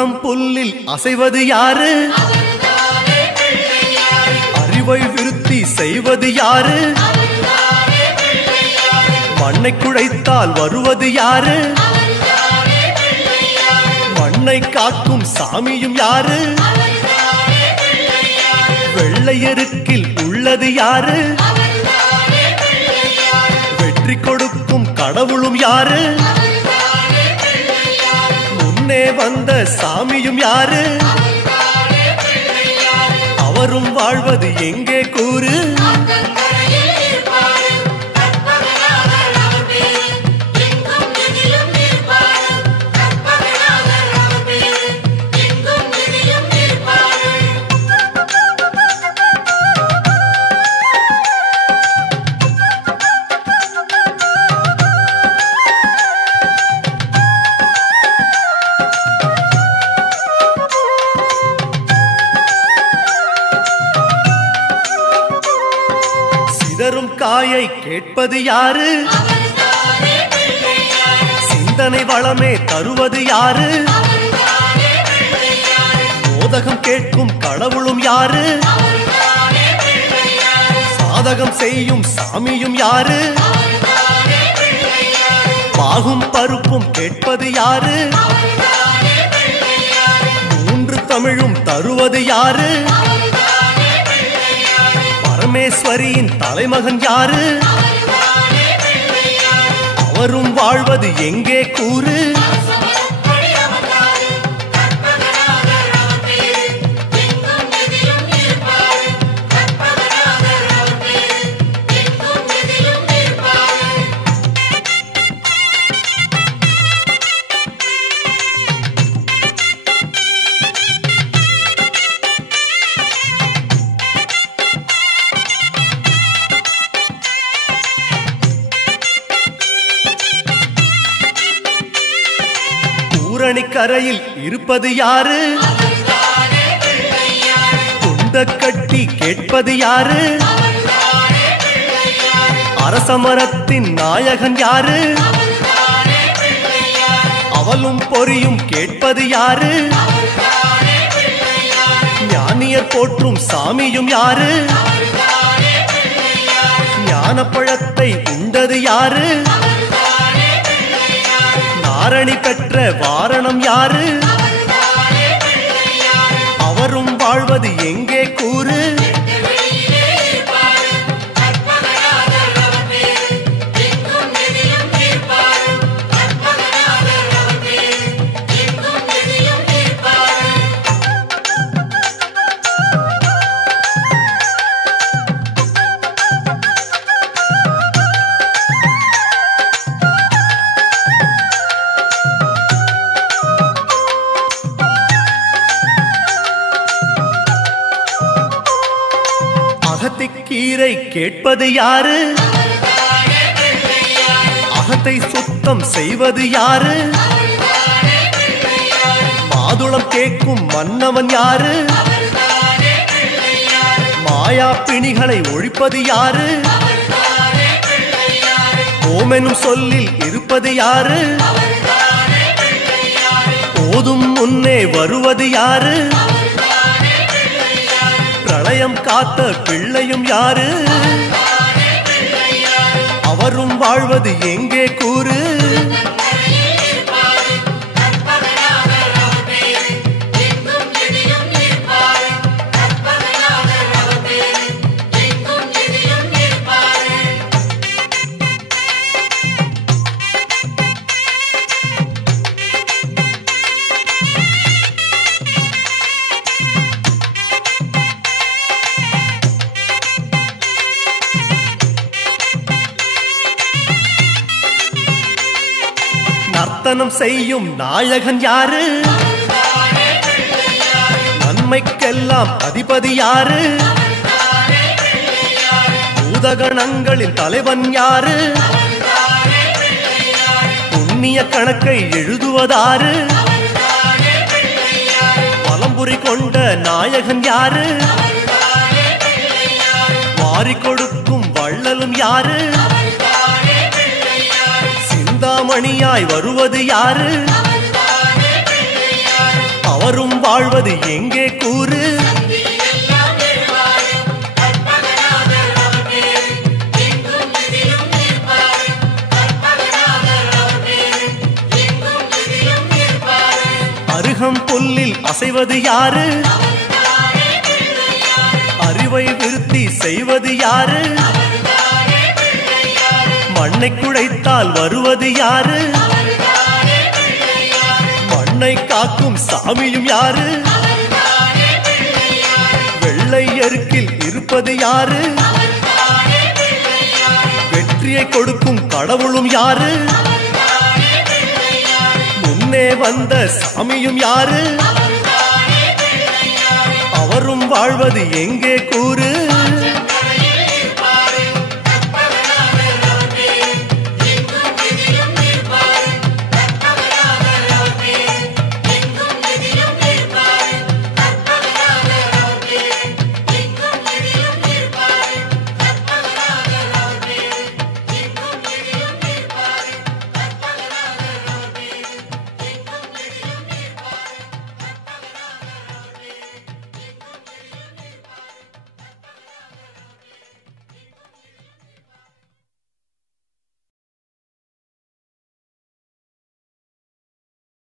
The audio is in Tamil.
அருகம் புல்லில் அசைவது யாரு? அறிவை விருத்தி செய்வது யாரு? மண்ணை குழைத்தால் வருவது யாரு? மண்ணை காக்கும் சாமியும் யாரு? வெள்ளையருக்கில் உள்ளது யாரு? வெற்றி கொடுக்கும் கடவுளும் யாரு? முன்னே வந்த சாமியும் யாரு? அவரும் வாழ்வது எங்கே கூறு? காயை கேட்பது யாரு? சிந்தனை வளமே தருவது யாரு? மோதகம் கேட்கும் கடவுளும் யாரு? சாதகம் செய்யும் சாமியும் யாரு? பாகும் பருப்பும் கேட்பது யாரு? மூன்று தமிழும் தருவது யாரு? பரமேஸ்வரியின் தலைமகன் யாரு? அவரும் வாழ்வது எங்கே கூறு? கரையில் இருப்பது யாரு? குண்ட கட்டி கேட்பது யாரு? அரசமரத்தின் நாயகன் யாரு? அவலும் பொறியும் கேட்பது யாரு? ஞானியர் போற்றும் சாமியும் யாரு? ஞானப்பழத்தை உண்டது யாரு? ஆரணி பெற்ற வாரணம் யாரு? அவரும் வாழ்வது எங்கே கூறு? கீரை கேட்பது யாரு? அகத்தை சுத்தம் செய்வது யாரு? மாதுளம் கேட்கும் மன்னவன் யாரு? மாயா பிணிகளை ஒழிப்பது யாரு? ஓமெனும் சொல்லில் இருப்பது யாரு? போதும் முன்னே வருவது யாரு? பிரளயம் காத்த பிள்ளையும் யாரு? அவரும் வாழ்வது எங்கே கூறு? நர்த்தனம் செய்யும் நாயகன் யாரு? நன்மைக்கெல்லாம் அதிபதி யாரு? பூதகணங்களின் தலைவன் யாரு? புண்ணிய கணக்கை எழுதுவதாரு? பலம்புரி கொண்ட நாயகன் யாரு? வாரி கொடுக்கும் வள்ளலும் யாரு? சிந்தாமணியாய் வருவது யாரு? அவரும் வாழ்வது எங்கே கூறு? அருகம் புல்லில் அசைவது யாரு? அறிவை விருத்தி செய்வது யாரு? மண்ணை குழைத்தால் வருவது யாரு? மண்ணை காக்கும் சாமியும் யாரு? வெள்ளை எருக்கில் இருப்பது யாரு? வெற்றியை கொடுக்கும் கடவுளும் யாரு? முன்னே வந்த சாமியும் யாரு? அவரும் வாழ்வது எங்கே கூறு?